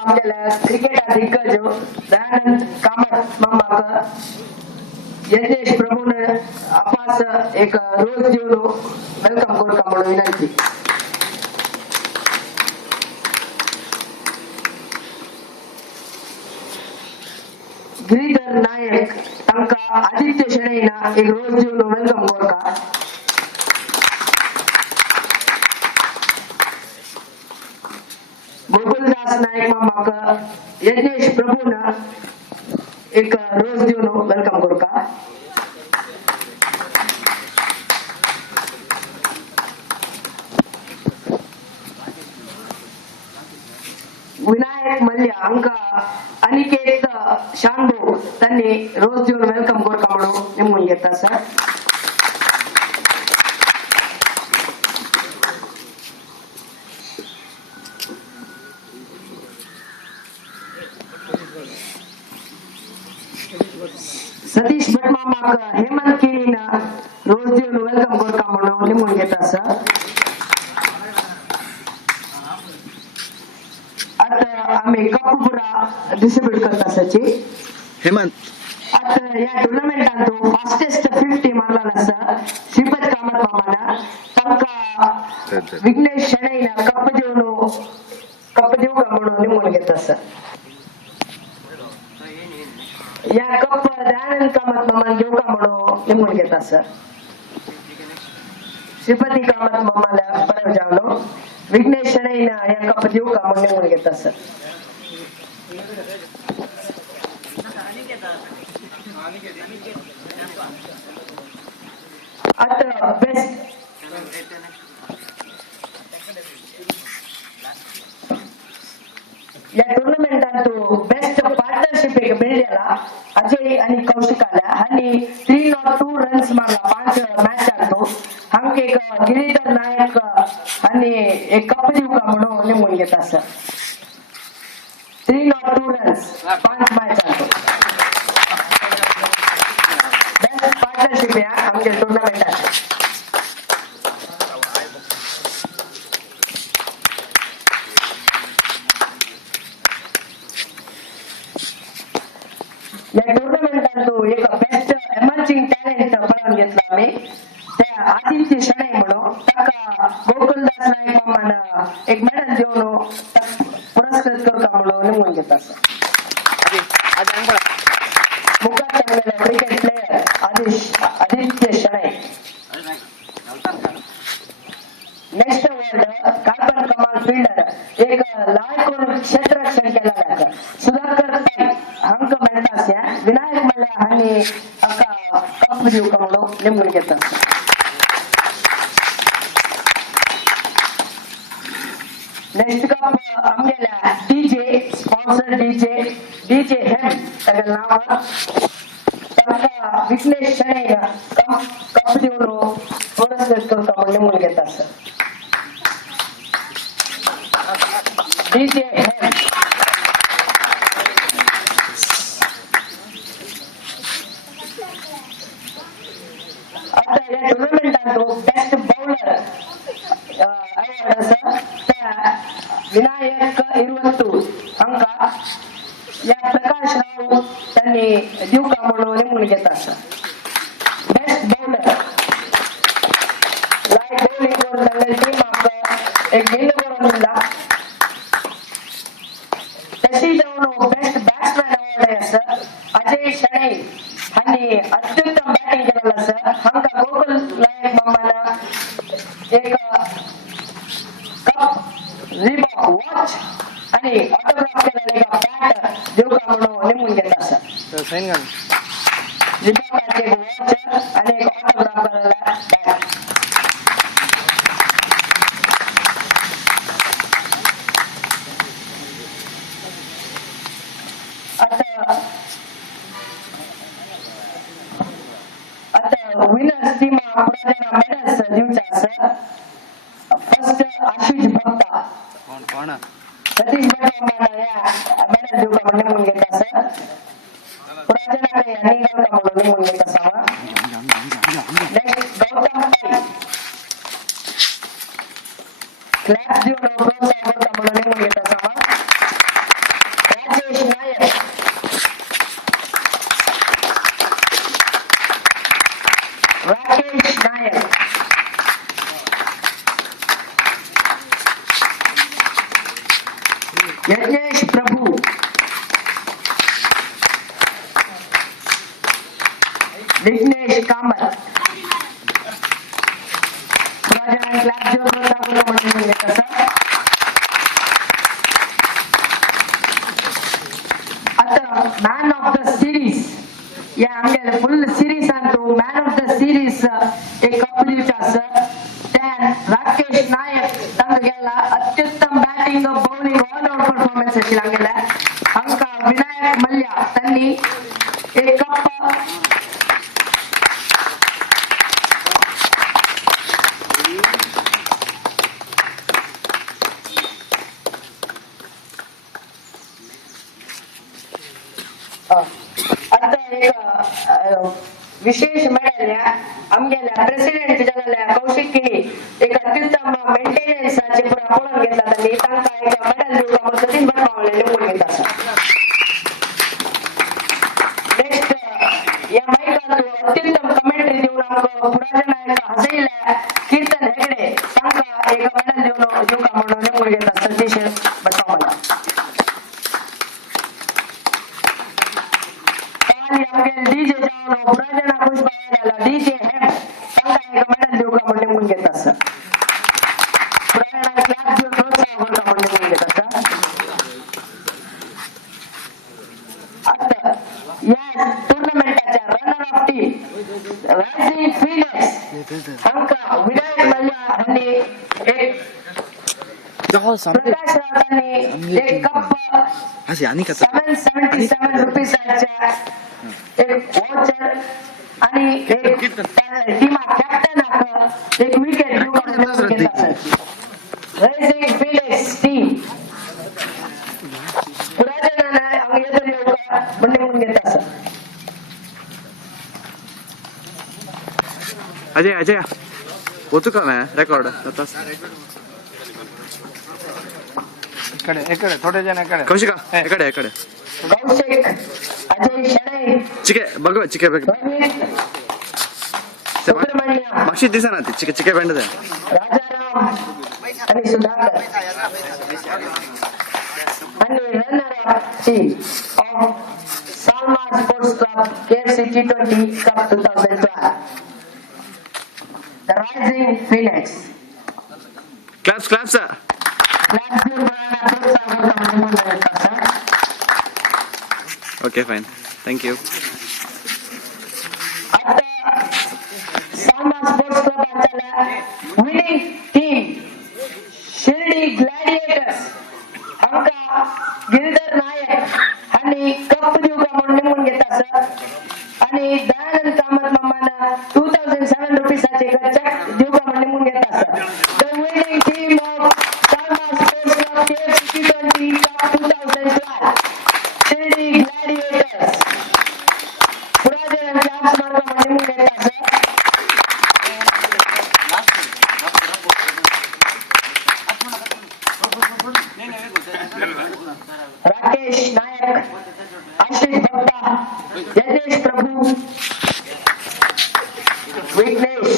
आमच्याला क्रिकेट दिग्गज दयानंद कामत मामाक यज्ञेश प्रभून अपास एक रोज देऊन वेलकम करता म्हणून विनंती. गिरीधर नायक तांका आदित्य शेणैना एक रोज देऊन वेलकम करता. गोकुलदास नायक मामाक यज्ञेश प्रभून एक रोज देऊन वेलकम करता. विनायक मल्ल्या अंका अनिकेत शानभोग त्यांनी रोज देऊन वेलकम करता म्हणून नेमून घेता सर. सतीश भटमामाक हेमंत केळीना रोज देऊन वेलकम करता म्हणून नेमून घेता सर. आता आम्ही कपूपुरा डिस्ट्रीब्यूट करता सची हेमंत आता या टुर्नामेंटात तो फास्टेस्ट 50 मारला सर श्रीपत कामत मामाना तंका विघ्नेश शणैना कप देऊ का म्हणून निमून घेता सर. या कप दयानंद कामत मामा घेऊ का म्हणून निमून घेता सर. श्रीपती कामत मामाला परव जावलो विघ्नेश शणैना या कप देऊ का म्हणून निमून घेता सर. आता बेस्ट या टुर्नामेंटात तो बेस्ट पार्टनरशिप एक मिळाला अजय आणि कौशिकाला आणि 302 रन्स मारला 5 मॅच आलो हम एक गिरीधर नायक आणि एक कप देऊ का म्हणून नेमून घेता सर. 302 रन्स 5 मॅच आलो बेस्ट पार्टनरशिप या आमच्या टुर्नामेंटात. या टुर्नामेंटात तो एक बेस्ट एमर्जिंग टॅलेंट पळून घेतला आम्ही त्या आदित्य शणै म्हणून ताका गोकुलदास नायक मामानं एक मेडल देऊन पुरस्कृत करू का म्हणून नेमून घेता सर. मुखात चांगलेला cricket player Aditya Shenoy. Next world कार्बन कमाल फिल्डर एक लायकून क्षेत्ररक्षण केला जातं सुधाकर अंक मेळटास या विनायक मल्ल्या आणि अक्का कप देऊ का म्हणून नेमून घेता. नेक्स्ट कप आमगेल्या डीजे स्पॉन्सर डीजे हेम त्याचं नाव तांका विघ्नेश शणै कप देऊन पुरस्कृत करू का म्हणून नेमून घेता सर. डीजे हेम आता या टुर्नामेंटात तो बेस्ट बॉलर अवॉर्ड सर त्या विनायक इरुवत्तू अंका या प्रकाश राव त्यांनी देऊ का म्हणून नेमून घेता sir. Best bowler light bowling वर त्यांनी टीम एक गेम करून दिला तशी जाऊन बेस्ट बॅट्समॅन अवॉर्ड आहे सर अजय शणै आणि अत्युत्तम बॅटिंग केलेला सर हमका गोकुल नायक मामाला एक कप रिबॉक वॉच आणि ऑटोग्राफ केलेला बॅट देऊ का म्हणून नेमून घेता सर. रिबॉक एक वॉच आणि एक ऑटोग्राफ केलेला बॅट. आता विनर्स टीम पुढे मेडल्स दिवचा सर. फर्स्ट आशिष भक्ता सतीश भट या मेडल देऊ का म्हणून घेता सर. पुढे निघाल का म्हणून घेता सर. नेक्स्ट गौतम क्लॅप देऊन प्रोत्साहन करता म्हणून घेता सर. ರಾಕೇಶ್ ನಾಯಕ್, ಯಜ್ಞೇಶ್ ಪ್ರಭು, ವಿಘ್ನೇಶ್ ಕಾಮತ್. थोड़ा जरा क्लास जो होता है वो समझ में लेता सर. आता मैन ऑफ द सीरीज या आमगे फुल सीरीज अंतु मैन ऑफ द सीरीज एक कप लिवचा सर. then राकेश नायक तंगेला अत्युत्तम batting bowling all round performance ಇಲ್ಲಂಗೆಲ್ಲ ಅಂಕ ವಿನಾಯಕ್ ಮಲ್ಯ ತನ್ನಿ एक कप. आता एक विशेष मेडल आमगेल्या प्रेसिडेंट जालेल्या कौशिक किणी एक अत्युत्तम मेंटेनन्स चे पुरा पळोवन घेतला त्यांनी तांकां एक मेडल दिवपाक म्हणून सचिन भटमावले निवडून घेता सर. नेक्स्ट या मायकांत अत्युत्तम कमेंट्री दिवन आमकां पुराच्या नायक हसयल्या कीर्तन हेगडे तांकां एक मेडल दिवपाक म्हणून निवडून घेता सतीश भटमावले. डीजे जाऊन पुराजना खुश पावायला डीजे हेम तांकां एक मेडल दिवपाक म्हणून निवडून घेता सर. पुराणा क्लास दिवन प्रोत्साहन करता म्हणून निवडून घेता सर. आता या टूर्नामेंटाच्या runner of team rising phoenix अंका विनायक मल्य यांनी एक प्रकाश रावतांनी एक कप असे आणि का 777 रुपीस एक वॉचर आणि एक टीम कॅप्टन एक विकेट रायझिंग फिनिक्स टीम पुराजना हंगे एदुरु बंडे मुन घेता सर. अजय अजय होतो का मैं रेकॉर्ड आता इकडे थोडे जण इकडे कौशिका इकडे इकडे कौशिक अजय शणै चिके बघ चिके बघ रोहित सुब्रमण्य मागशी दिसा ना ती चिके चिके बँड राजाराम आणि सुधाकर आणि runner up team of Salma sports club KFC T20 Cup 2012 the Rising Phoenix. Claps claps class देऊन मुलांना प्रोत्साहन करता म्हणून घेता sir. Okay fine thank you. आता सालमा स्पोर्ट्स क्लब अंतला विनिंग टीम शिर्डी ग्लॅडिएटर्स अंका गिरधर नायक आणि कप दिवका म्हणून निवडून घेता सर. आणि दयानंद कामत मामाना 2007 रुपीसाचे चेक दिवका म्हणून निवडून घेता sir. The winning team of Salma sports club KFC T20 Cup 2012 Shirdi gladiators पुराजना क्लास मार्क म्हणून निवडून घेता सर. राकेश नायक, आशिष भक्ता, यज्ञेश प्रभू, विघ्नेश